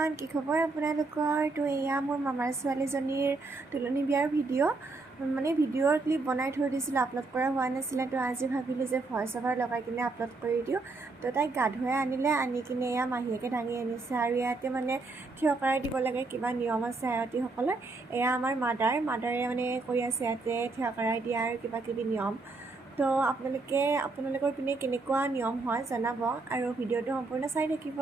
everyone, কি খবৰ আপোনালোকৰ? তো এয়া মোৰ মামাৰ ছোৱালীজনীৰ তুলনি বিয়াৰ ভিডিঅ', মানে ভিডিঅ'ৰ ক্লিপ বনাই থৈ দিছিলোঁ, আপলোড কৰা হোৱা নাছিলে। তো আজি ভাবিলোঁ যে ভইচ অভাৰ লগাই কিনে আপলোড কৰি দিওঁ। তো তাইক গা ধুৱাই আনিলে, আনি কিনে এয়া মাহীয়েকে দাঙি আনিছে আৰু ইয়াতে মানে থিয় কৰাই দিব লাগে, কিবা নিয়ম আছে আয়তীসকলৰ। এয়া আমাৰ মাদাৰে মানে কৈ আছে ইয়াতে থিয় কৰাই দিয়া আৰু কিবা কিবি নিয়ম। তো আপোনালোকৰ পিনে কেনেকুৱা নিয়ম হয় জনাব আৰু ভিডিঅ'টো সম্পূৰ্ণ চাই থাকিব।